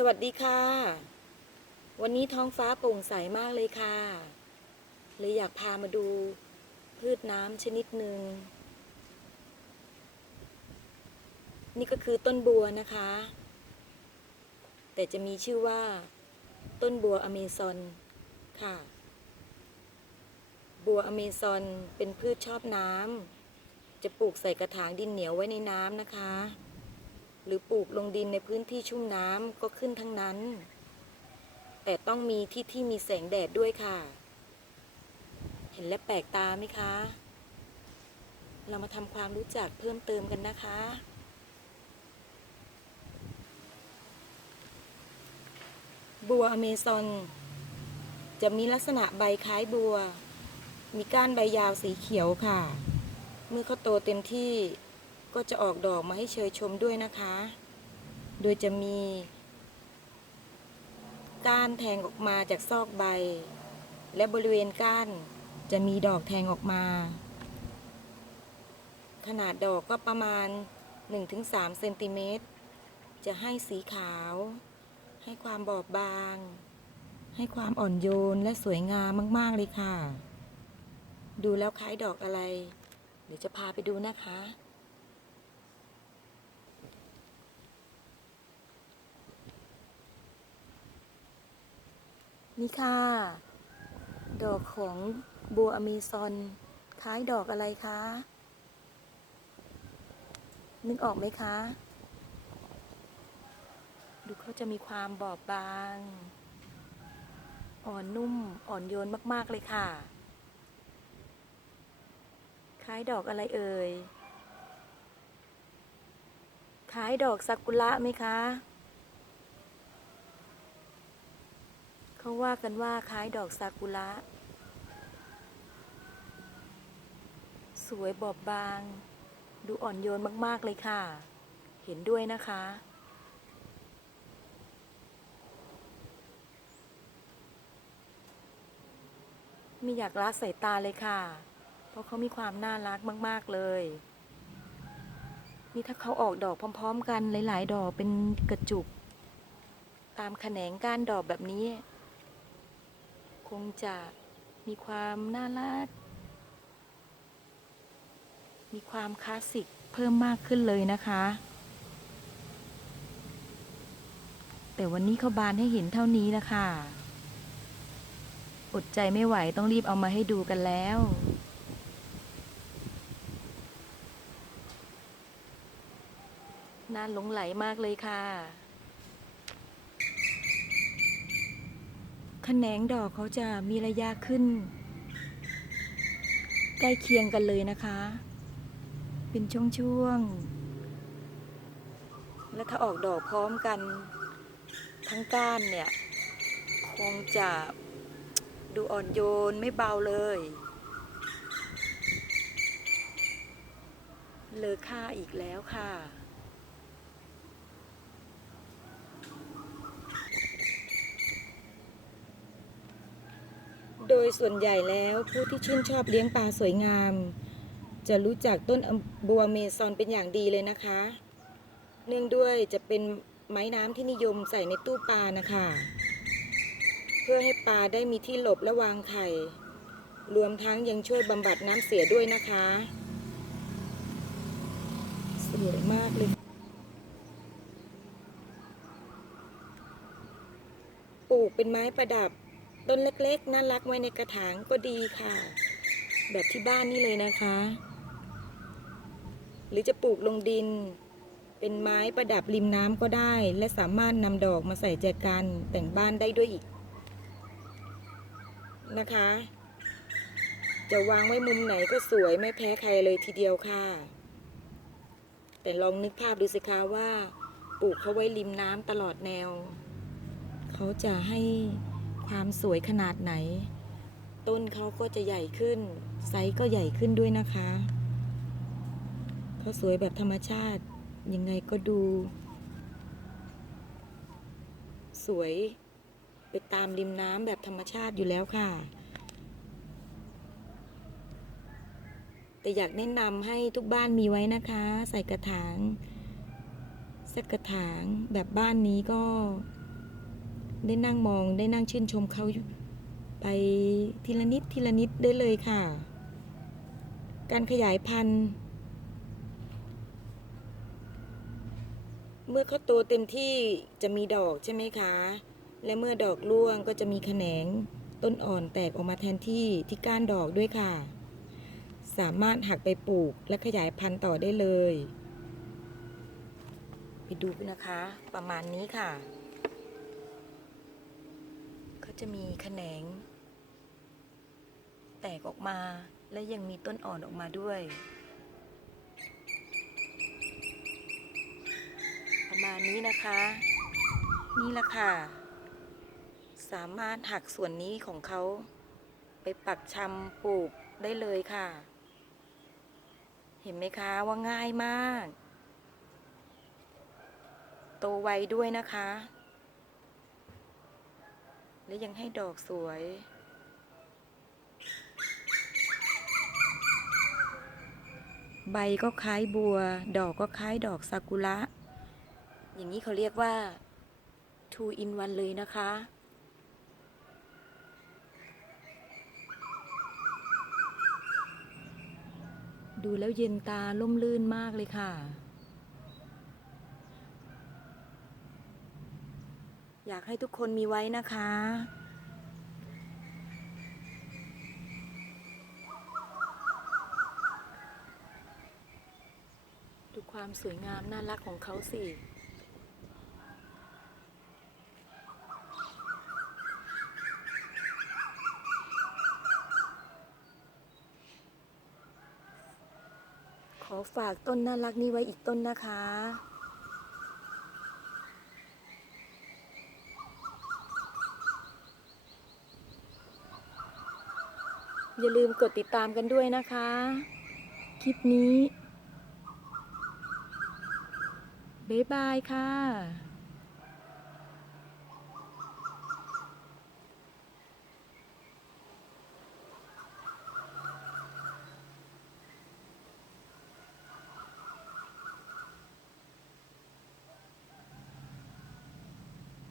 สวัสดีค่ะ วันนี้ท้องฟ้าโปร่งใสมากเลยค่ะ เลยอยากพามาดูพืชน้ำชนิดหนึ่ง นี่ก็คือต้นบัวนะคะ แต่จะมีชื่อว่า ต้นบัวอเมซอนค่ะ บัวอเมซอนเป็นพืชชอบน้ำจะปลูกใส่กระถางดินเหนียวไว้ในน้ำนะคะ หรือปลูกลงดินในพื้นที่ชุ่มน้ำก็ขึ้นทั้งนั้น แต่ต้องมีที่ที่มีแสงแดดด้วยค่ะ เห็นและแปลกตาไหมคะ เรามาทำความรู้จักเพิ่มเติมกันนะคะ บัวอเมซอน จะมีลักษณะใบคล้ายบัว มีก้านใบยาวสีเขียวค่ะ เมื่อเขาโตเต็มที่ ก็จะออกดอกมาให้เชยชมด้วยนะคะ โดยจะมีก้านแทงออกมาจากซอกใบ และบริเวณก้านจะมีดอกแทงออกมา ขนาดดอกก็ประมาณ 1-3เซนติเมตร จะให้สีขาว ให้ความบอบบาง ให้ความอ่อนโยนและสวยงามมาก ๆ เลยค่ะ ดูแล้วคล้ายดอกอะไร เดี๋ยวจะพาไปดูนะคะ นี่ค่ะ ดอกของบัวอเมซอนคล้ายดอกอะไรคะ นึกออกไหมคะ ดูเขาจะมีความบอบบาง อ่อนนุ่มอ่อนโยนมาก ๆ เลยค่ะ คล้ายดอกอะไรเอ่ย คล้ายดอกซากุระไหมคะ เขาว่ากันว่าคล้ายดอกซากุระสวยบอบบาง ดูอ่อนโยนมากๆเลยค่ะ เห็นด้วยนะคะ ไม่อยากละสายตาเลยค่ะ เพราะเขามีความน่ารักมากๆเลย นี่ถ้าเขาออกดอกพร้อม ๆ กันหลาย ๆ ดอกเป็นกระจุก ตามแขนงก้านดอกแบบนี้ คงจะมีความน่ารักมีความคลาสสิกเพิ่มมากขึ้นเลยนะคะ แต่วันนี้เขาบานให้เห็นเท่านี้นะค่ะ อดใจไม่ไหวต้องรีบเอามาให้ดูกันแล้ว น่าหลงไหลมากเลยค่ะ ขนงดอกเขาจะมีระยะขึ้น ใกล้เคียงกันเลยนะคะ เป็นช่วงๆ และถ้าออกดอกพร้อมกันทั้งก้านเนี่ย คงจะดูอ่อนโยนไม่เบาเลย เลอค่าอีกแล้วค่ะ โดยส่วนใหญ่แล้วผู้ที่ชื่นชอบเลี้ยงปลาสวยงาม จะรู้จักต้นบัวเมซอนเป็นอย่างดีเลยนะคะ เนื่องด้วยจะเป็นไม้น้ำที่นิยมใส่ในตู้ปลานะคะ เพื่อให้ปลาได้มีที่หลบและวางไข่ รวมทั้งยังช่วยบำบัดน้ำเสียด้วยนะคะ สวยมากเลยปลูกเป็นไม้ประดับ ต้นเล็กๆ น่ารักไว้ในกระถางก็ดีค่ะ แบบที่บ้านนี่เลยนะคะ หรือจะปลูกลงดิน เป็นไม้ประดับริมน้ำก็ได้ และสามารถนำดอกมาใส่แจกันแต่งบ้านได้ด้วยอีก นะคะ จะวางไว้มุมไหนก็สวยไม่แพ้ใครเลยทีเดียวค่ะ แต่ลองนึกภาพดูสิคะว่า ปลูกเขาไว้ริมน้ำตลอดแนว เขาจะให้ ความสวยขนาดไหน ต้นเขาก็จะใหญ่ขึ้น ไซส์ก็ใหญ่ขึ้นด้วยนะคะเขาสวยแบบธรรมชาติยังไงก็ดู สวยไปตามริมน้ำแบบธรรมชาติอยู่แล้วค่ะ แต่อยากแนะนำให้ทุกบ้านมีไว้นะคะ ใส่กระถางสักกระถางแบบบ้านนี้ก็ ได้นั่งมองได้นั่งชื่นชมเขาไปทีละนิดทีละนิดได้เลยค่ะ การขยายพันธุ์ เมื่อเขาโตเต็มที่จะมีดอกใช่ไหมคะ และเมื่อดอกร่วงก็จะมีแขนงต้นอ่อนแตกออกมาแทนที่ที่ก้านดอกด้วยค่ะ สามารถหักไปปลูกและขยายพันธุ์ต่อได้เลย ไปดูนะคะ ประมาณนี้ค่ะ จะมีแขนง แตกออกมาและยังมีต้นอ่อนออกมาด้วย ประมาณนี้นะคะ นี่แหละค่ะ สามารถหักส่วนนี้ของเขา ไปปักชำปลูกได้เลยค่ะ เห็นไหมคะว่าง่ายมาก โตไวด้วยนะคะ และยังให้ดอกสวย ใบก็คล้ายบัว ดอกก็คล้ายดอกซากุระ อย่างนี้เขาเรียกว่า two in one เลยนะคะดูแล้วเย็นตาล่มลื่นมากเลยค่ะ อยากให้ทุกคนมีไว้นะคะ ดูความสวยงามน่ารักของเขาสิขอฝากต้นน่ารักนี้ไว้อีกต้นนะคะ อย่าลืมกดติดตามกันด้วยนะคะ คลิปนี้ บ๊ายบายค่ะ